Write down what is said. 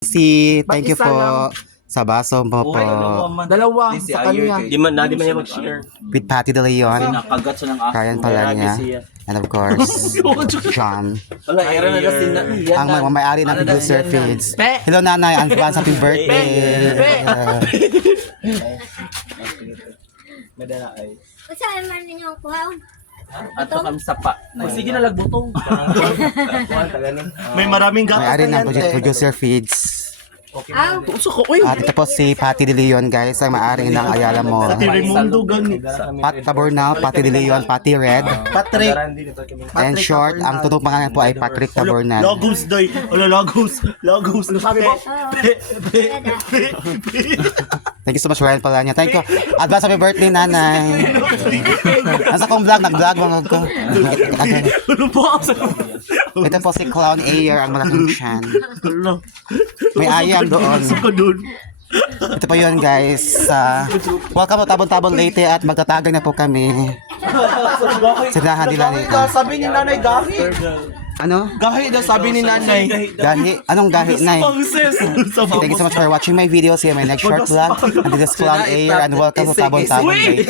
Thank you Mag-isa po lang. sa baso mo po. Dalawa sa kanya. Di man niya mag-share. With Patty De Leon, Nakagat siya ng Ryan Palanya, and of course, John. Wala, era na kasi na. Ang may-ari ng producer feeds. Hello nanay, advance happy birthday. Madala ay. Saan man ninyo kuha? Ato kami sapa. Sige na lagbutong. May maraming gatas May-ari na ng yan, te. producer feeds. Aw, Puso ko, uy. At ito po si Patty De Leon guys, ang may-ari ng Ayala Mall. Tirimundo gani. Pat Tabornal, Patty De Leon, Patty Red. Patrick. And short, ang tunong pangalan po ay Patrick Tabornal. Logos doy. Wala logos. Logos. Ano sabi mo? Thank you so much Ryan Palanya. Thank you. Advance happy birthday nanay. Nasa kong vlog, nag-vlog mga ko. Ano po? Ito po si Clown Ayer, ang malaking tiyan. Ano? May ayam doon. Sa ko doon. Ito po yun guys. Welcome to Tabon-Tabon Leyte at magtatagay na po kami. Sinahan nila nito. Sabi ni nanay gahi. Ano? Gahi daw sabi ni nanay. Gahi? Anong gahi na? Pangses. Thank you so much for watching my video. See you in my next short vlog. And this is Clown Ayer and welcome to Tabon-Tabon Leyte.